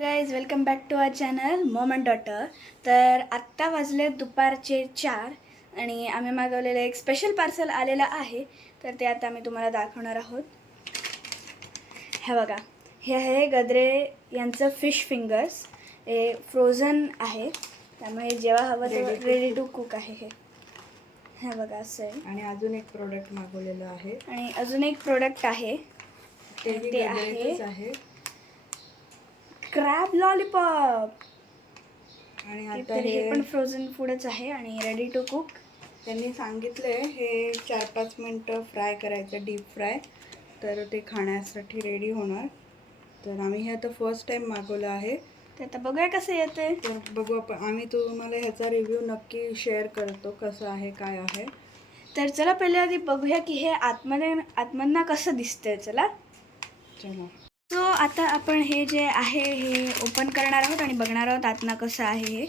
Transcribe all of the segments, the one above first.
Guys welcome back to our channel mom and daughter तर आत्ता वाजले दुपारचे चार आणि आम्ही मागवलेलं एक स्पेशल पार्सल आलेलं आहे. तर ते आता आम्ही तुम्हाला दाखवणार आहोत. हे बघा हे आहे गद्रे यांचं फिश फिंगर्स हे फ्रोझन आहे. त्यामुळे जेव्हा हवं तेव्हा रेडी टू कुक आहे हे. हे बघा असं आहे. आणि अजून एक प्रोडक्ट मागवलेलं आहे. आणि अजून एक प्रोडक्ट आहे. ते आहे. क्रॅब लॉलीपॉप आणि आता हे पण फ्रोझन फूडच आहे आणि रेडी टू कुक त्यांनी सांगितलंय हे चार पाच मिनटं फ्राय करायचं डीप फ्राय तर ते खाण्यासाठी रेडी होणार. तर आम्ही हे आता फर्स्ट टाइम मागवलं आहे. तर आता बघूया कसं येते तर बघू आपण आम्ही तुम्हाला ह्याचा रिव्ह्यू नक्की शेअर करतो कसं आहे काय आहे. तर चला पहिले आधी बघूया की हे आतमध्ये आतमधनं कसं दिसतंय चला. चला. सो आता आपण हे जे आहे हे ओपन करणार आहोत आणि बघणार आहोत आतनं कसं आहे हे.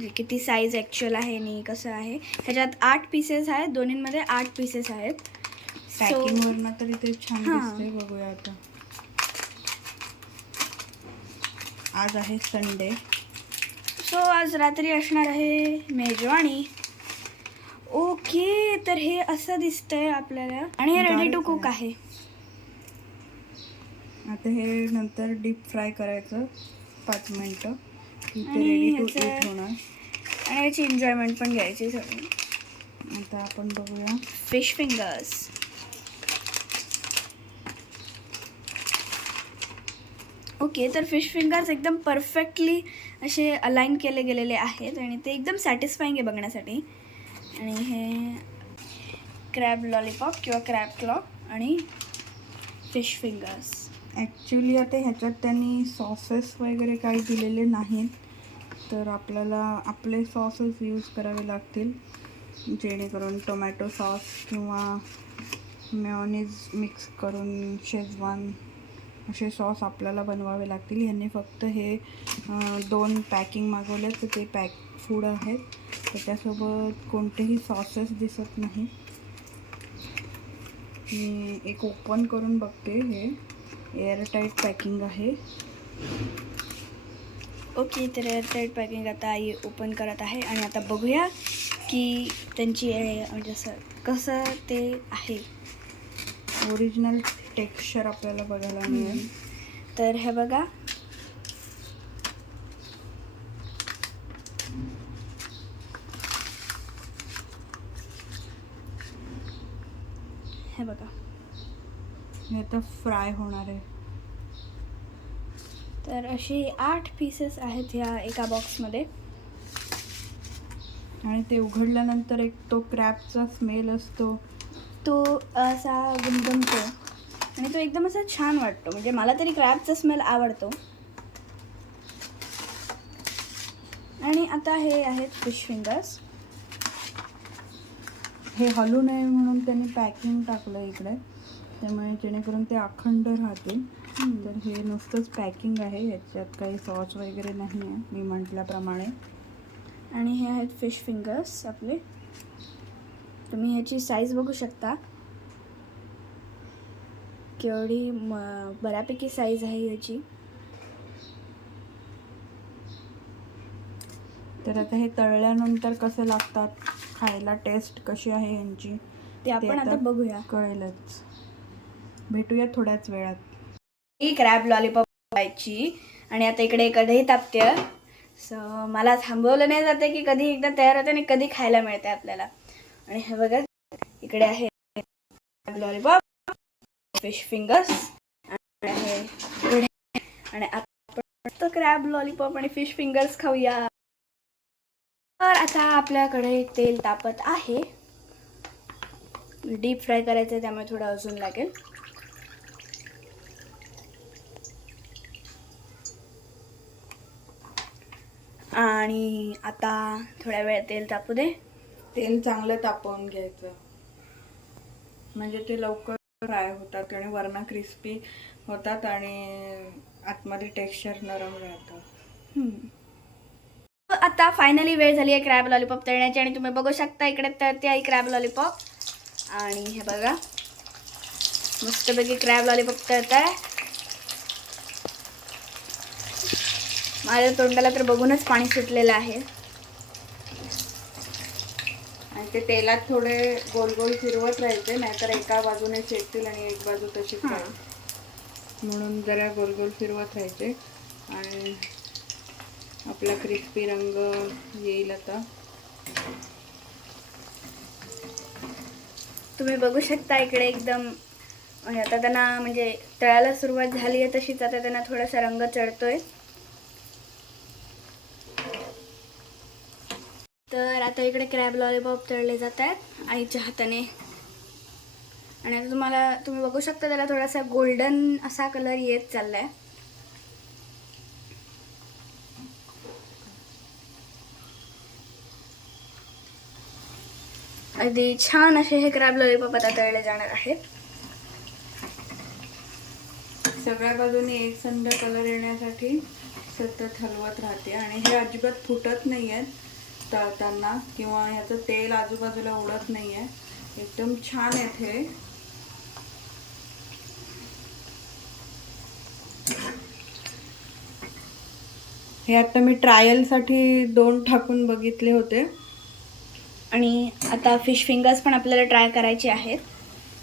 जे किती साईज ॲक्च्युअल आहे आणि कसं आहे. ह्याच्यात आठ पीसेस आहेत. दोन्हींमध्ये आठ पीसेस आहेत. पॅकिंग वरनं तर इथे छान हां. बघूया आता. आज आहे संडे सो आज रात्री असणार आहे मेजवानी ओके तर हे असं दिसतंय आपल्याला. आणि हे रेडी टू कुक आहे. आता हे नंतर डीप फ्राय करायचं पाच मिनटं. रेडी टू ईट होणार. आणि याची एन्जॉयमेंट पण घ्यायची सगळी. आता आपण बघूया. फिश फिंगर्स ओके तर फिश फिंगर्स एकदम परफेक्टली असे अलाइन केले गेलेले आहेत आणि ते एकदम सॅटिस्फाईंग आहे बघण्यासाठी. आणि हे क्रॅब लॉलीपॉप किंवा क्रॅब क्लॉ आणि फिश फिंगर्स ॲक्च्युली आता ह्याच्यात त्यांनी सॉसेस वगैरे काही दिलेले नाहीत. तर आपल्याला आपले सॉसेस यूज करावे लागतील. जेणेकरून टोमॅटो सॉस किंवा मेओनीज मिक्स करून शेजवान असे सॉस आपल्याला बनवावे लागतील. ह्यांनी फक्त हे दोन पॅकिंग मागवले तर ते पॅक फूड आहेत. त्याच्यासोबत कोणतेही सॉसेस दिसत नाही मी एक ओपन करून बघते हे. एअरटाईट पॅकिंग आहे. ओके तर एअरटाईट पॅकिंग आता आई ओपन करत आहे आणि आता बघूया की त्यांची म्हणजे असं कसं ते आहे. ओरिजिनल टेक्स्चर आपल्याला बघायला मिळेल. तर हे बघा हे बघा आता फ्राय होणार आहे. तर अशी आठ पीसेस आहेत ह्या एका बॉक्समध्ये आणि ते उघडल्यानंतर एक तो क्रॅबचा स्मेल असतो. तो असा गुमगमतो आणि तो एकदम असा छान वाटतो. म्हणजे मला तरी क्रॅबचा स्मेल आवडतो. आणि आता हे आहेत फिश फिंगर्स हे हलू नये म्हणून त्यांनी पॅकिंग टाकलं इकडे. त्यामुळे जेणेकरून ते अखंड राहतील. तर हे नुसतंच पॅकिंग आहे. ह्याच्यात काही सॉस वगैरे नाही आहे मी म्हटल्याप्रमाणे. आणि हे आहेत फिश फिंगर्स आपले. तुम्ही ह्याची साईज बघू शकता. केवढी म बऱ्यापैकी साईज आहे ह्याची. तर आता हे तळल्यानंतर कसं लागतात खायला टेस्ट कशी आहे यांची ते आपण आता बघूया. कळेलच. भेटूया थोड्याच वेळात. ही क्रॅब लॉलीपॉप व्हायची आणि आता इकडे कढई तापते. सो मला थांबवलं नाही जाते की कधी एकदा तयार होते आणि कधी खायला मिळते आपल्याला. आणि हे बघा इकडे आहे लॉलीपॉप फिश फिंगर्स आणि आणि आपण मस्त क्रॅब लॉलीपॉप आणि फिश फिंगर्स खाऊया. तर आता आपल्याकडे तेल तापत आहे. डीप फ्राय करायचं आहे त्यामुळे थोडं अजून लागेल. आणि आता थोड्या वेळ तेल तापू दे. तेल चांगलं तापवून घ्यायचं. म्हणजे ते लवकर फ्राय होतात आणि वरणा क्रिस्पी होतात आणि आतमध्ये टेक्स्चर नरम राहतं. आता फायनली वेळ झाली आहे क्रॅब लॉलीपॉप तळण्याची आणि तुम्ही बघू शकता इकडे तळते आहे क्रॅब लॉलीपॉप आणि हे बघा. मस्तपैकी क्रॅब लॉलीपॉप तळत आहे माझ्या तोंडाला तर बघूनच पाणी सुटलेलं आहे. आणि ते तेलात थोडे गोल गोल फिरवत राहायचे नाहीतर एका बाजूने शेकतील आणि एक बाजू. राहील म्हणून जरा गोल गोल फिरवत राहायचे. आणि आपला क्रिस्पी रंग येईल आता. तुम्ही बघू शकता इकडे एकदम आता त्यांना म्हणजे तळायला सुरुवात झाली आहे तशीच आता त्यांना थोडासा रंग चढतोय. तर आता इकडे क्रॅब लॉलीपॉप तळले जात आहेत आईच्या हाताने. आणि आता तुम्हाला तुम्ही बघू शकता त्याला थोडासा गोल्डन असा कलर येत चाललाय. अगदी छान असे हे क्रॅब लॉलीपॉप आता तळले जाणार आहेत. सगळ्या बाजूने एक संध कलर येण्यासाठी सतत हलवत राहते आणि हे अजिबात फुटत नाही आहेत तळताना किंवा ह्याचं तेल आजूबाजूला उडत नाही आहे एकदम छान आहेत हे. हे आता मी ट्रायलसाठी दोन टाकून बघितले होते. आणि आता फिश फिंगर्स पण आपल्याला ट्राय करायचे आहेत.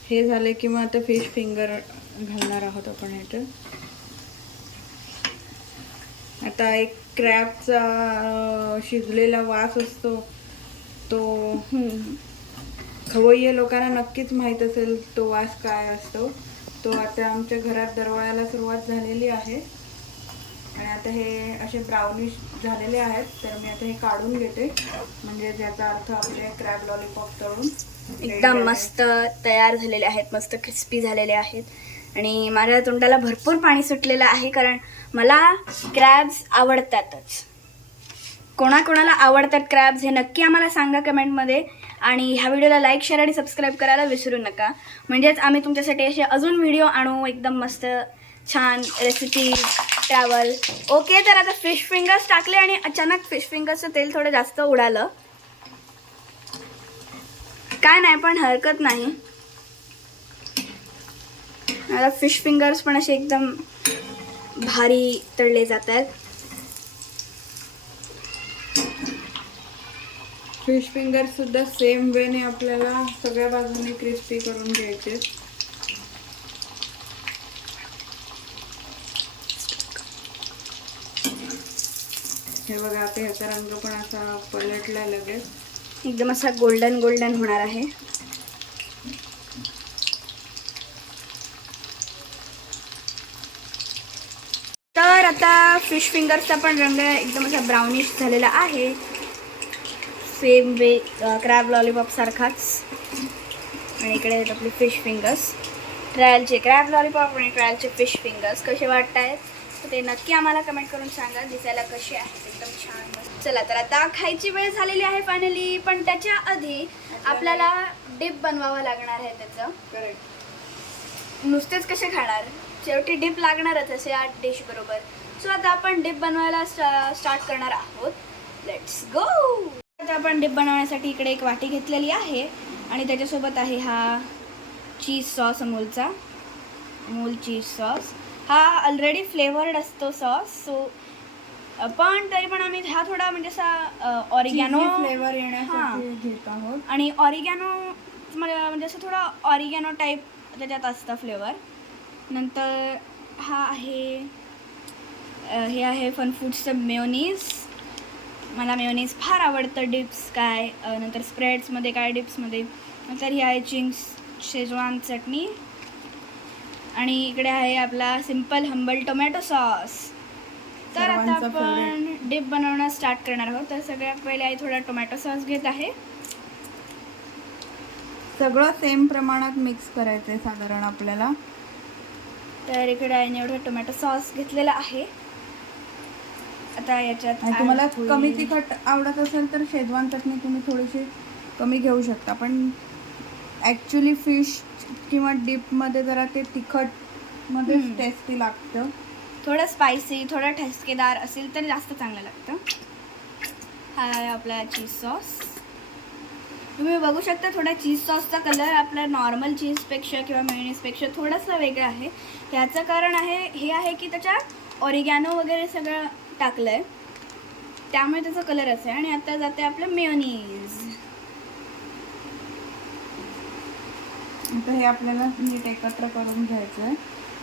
हे झाले की मग आता फिश फिंगर घालणार आहोत आपण ह्याच्यात आता एक क्रॅबचा शिजलेला वास असतो. तो हम्म. खवय्ये लोकांना नक्कीच माहीत असेल तो वास काय असतो. तो आता आमच्या घरात दरवळायला सुरुवात झालेली आहे. आणि आता हे असे ब्राउनिश झालेले आहेत. तर मी आता हे काढून घेते. म्हणजे ज्याचा अर्थ आपले क्रॅब लॉलीपॉप तळून एकदम मस्त तयार झालेले आहेत. मस्त क्रिस्पी झालेले आहेत. आणि माझ्या तोंडाला भरपूर पाणी सुटलेलं आहे कारण मला क्रॅब्स आवडतातच. कोणाकोणाला आवडतात क्रॅब्स हे नक्की आम्हाला सांगा कमेंटमध्ये. आणि ह्या व्हिडिओला लाईक शेअर आणि सबस्क्राईब करायला विसरू नका. म्हणजेच आम्ही तुमच्यासाठी असे अजून व्हिडिओ आणू. एकदम मस्त छान रेसिपी ट्रॅव्हल ओके तर आता फिश फिंगर्स टाकले आणि अचानक फिश फिंगर्सचं तेल थोडं जास्त उडालं. काय नाही पण हरकत नाही. आता फिश फिंगर्स पण असे एकदम भारी तळले जात आहेत फिश फिंगर सुद्धा सेम वेने आपल्याला सगळ्या बाजूने क्रिस्पी करून घ्यायचे. हे बघा आता ह्याचा रंग पण असा पलटला लगेच. एकदम असा गोल्डन गोल्डन होणार आहे तर आता फिश फिंगर्सचा पण रंग एकदम असा ब्राउनिश झालेला आहे. सेम वे क्रॅब लॉलीपॉप सारखाच. आणि इकडे आहेत आपले फिश फिंगर्स ट्रायलचे क्रॅब लॉलीपॉप आणि ट्रायलचे फिश फिंगर्स कसे वाटत आहेत? तर ते नक्की आम्हाला कमेंट करून सांगा. दिसायला कसे आहेत? एकदम छान मस्त. चला तर आता खायची वेळ झालेली आहे फायनली पण त्याच्या आधी आपल्याला डिप बनवावं लागणार आहे त्याचं. नुसतेच कसे खाणार? शेवटी डिप लागणारच असे या डिश बरोबर. सो आता आपण डिप बनवायला स्टार्ट करणार आहोत. लेट्स गो आता आपण डिप बनवण्यासाठी इकडे एक वाटी घेतलेली आहे. आणि त्याच्यासोबत आहे हा चीज सॉस अमूलचा. अमूल चीज सॉस हा ऑलरेडी फ्लेवर्ड असतो सॉस सो पण तरी पण आम्ही हा थोडा म्हणजे असा ऑरिगॅनो फ्लेवर घेत आहोत. आणि ऑरिगॅनो म्हणजे असं थोडा ऑरिगॅनो टाईप त्याच्यात असतं फ्लेवर नंतर हा आहे हे आहे फन फूड्सचं मेयोनीज. मला मेयोनीज फार आवडतं डिप्स काय नंतर स्प्रेड्समध्ये काय डिप्समध्ये नंतर ही आहे चिंग्स शेजवान चटणी. आणि इकडे आहे आपला सिंपल हंबल टोमॅटो सॉस. तर आता आपण डिप बनवणं स्टार्ट करणार आहोत. तर सगळ्यात पहिले आई थोडा टोमॅटो सॉस घेत आहे. सगळं सेम प्रमाणात मिक्स करायचंय साधारण आपल्याला. तर इकडे आईने एवढं टोमॅटो सॉस घेतलेला आहे. आता याच्यात आणि तुम्हाला कमी तिखट आवडत असेल तर शेजवान चटणी तुम्ही थोडीशी कमी घेऊ शकता. पण ॲक्च्युली फिश किंवा डीपमध्ये जरा ते तिखट हम्म. टेस्टी लागतं. थोडं स्पायसी थोडं ठसकेदार असेल तर जास्त चांगलं लागतं. हा आहे आपला चीज सॉस तुम्ही बघू शकता थोडा चीज सॉसचा कलर आपल्या नॉर्मल चीजपेक्षा किंवा मेयोनीजपेक्षा थोडासा वेगळा आहे. ह्याचं कारण आहे हे आहे की त्याच्यात ऑरिगॅनो वगैरे सगळं टाकलंय. त्यामुळे त्याचा कलर असा आहे आणि आता जाते आपलं मेयोनीज आता हे आपल्याला नीट एकत्र करून घ्यायचं आहे.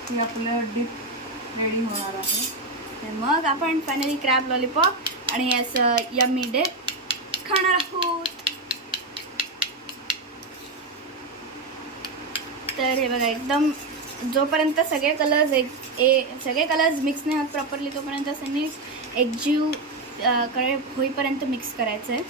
की आपलं डीप रेडी होणार आहे. तर मग आपण फायनली क्रॅब लॉलीपॉप आणि असं यम्मी डे खाणार आहोत. तर हे बघा एकदम जोपर्यंत सगळे कलर्स एक ए सगळे कलर्स मिक्स नाही होत प्रॉपरली तोपर्यंत त्यांनी एकजीव अं, कडे होईपर्यंत मिक्स करायचं आहे.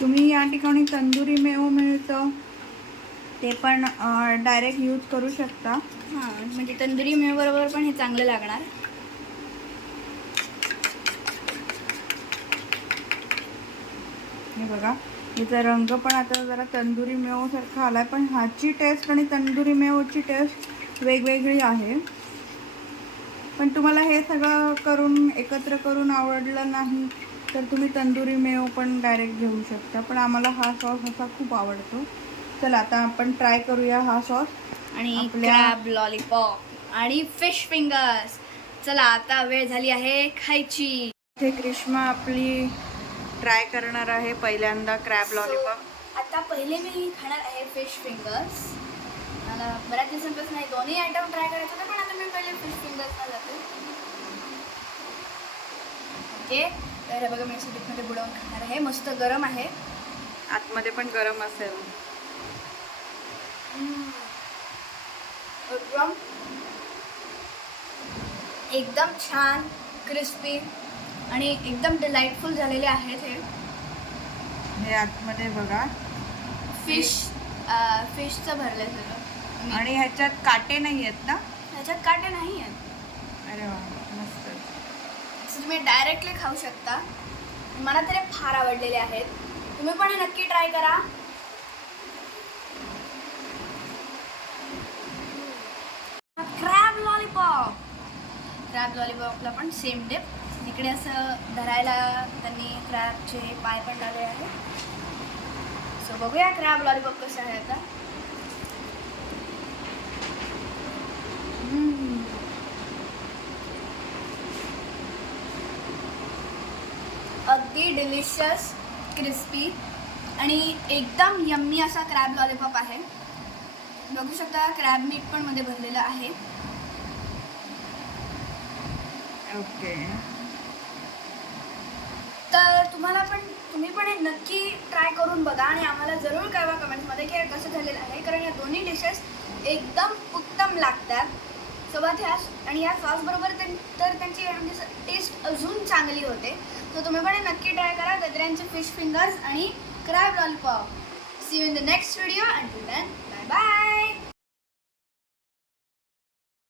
तुम्ही या ठिकाणी तंदुरी मेव मिळतं? ते पण डायरेक्ट यूज करू शकता. हां म्हणजे तंदुरी मेवबरोबर पण हे चांगलं लागणार. हे बघा याचा रंग पण आता जरा तंदुरी मेवसारखा आलाय पण ह्याची टेस्ट आणि तंदुरी मेवची टेस्ट वेगवेगळी आहे. पण तुम्हाला हे सगळं करून एकत्र करून आवडलं नाही तर तुम्ही तंदुरी मेव पण डायरेक्ट घेऊ शकता. पण आम्हाला हा सॉस असा खूप आवडतो. चला आता आपण ट्राय करूया हा सॉस आणि क्रॅब लॉलीपॉप आणि फिश फिंगर्स चला आता वेळ झाली आहे खायची. इथे ग्रीष्मा आपली ट्राय करणार आहे पहिल्यांदा क्रॅब लॉलीपॉप आता पहिले मी खाणार आहे फिश फिंगर्स मला बऱ्याच दिवसांपासून हे दोन्ही आयटम ट्राय करायचे होते पण आता मी पहिले फिश फिंगर्सला जाते ओके तर हे बघा मी असं डीपमध्ये बुडवून खाणार आहे. मस्त गरम आहे. आतमध्ये पण गरम असेल. एकदम एकदम छान क्रिस्पी आणि एकदम डिलाइटफुल झालेले आहेत हे. हे आतमध्ये बघा. फिश फिशचं भरलं सगळं. आणि आणि ह्याच्यात काटे नाही आहेत ना? ह्याच्यात काटे नाही आहेत. अरे वा मस्त. असं तुम्ही डायरेक्टली खाऊ शकता. मला तरी फार आवडलेले आहेत. तुम्ही पण हे नक्की ट्राय करा क्रॅब लॉलीपॉप क्रॅब लॉलीपॉपला पण सेम डिप इकडे असं धरायला त्यांनी क्रॅबचे पाय पण लावले आहेत. सो बघूया क्रॅब लॉलीपॉप कसं आहे आता. अगदी डिलिशियस क्रिस्पी आणि एकदम यम्मी असा क्रॅब लॉलीपॉप आहे. बघू शकता क्रॅब मीट पण मध्ये भरलेलं आहे. ओके. तर तुम्हाला पण तुम्ही पण हे नक्की ट्राय करून बघा आणि आम्हाला जरूर कळवा कमेंट्समध्ये की हे कसं झालेलं आहे. कारण या दोन्ही डिशेस एकदम उत्तम लागतात. सोबत ह्या आणि या सॉसबरोबर त्यां- तर त्यांची म्हणजे टेस्ट अजून चांगली होते. तर तुम्ही पण हे नक्की ट्राय करा. गजऱ्यांचे फिश फिंगर्स आणि crab lollipop see you in the next video and then bye bye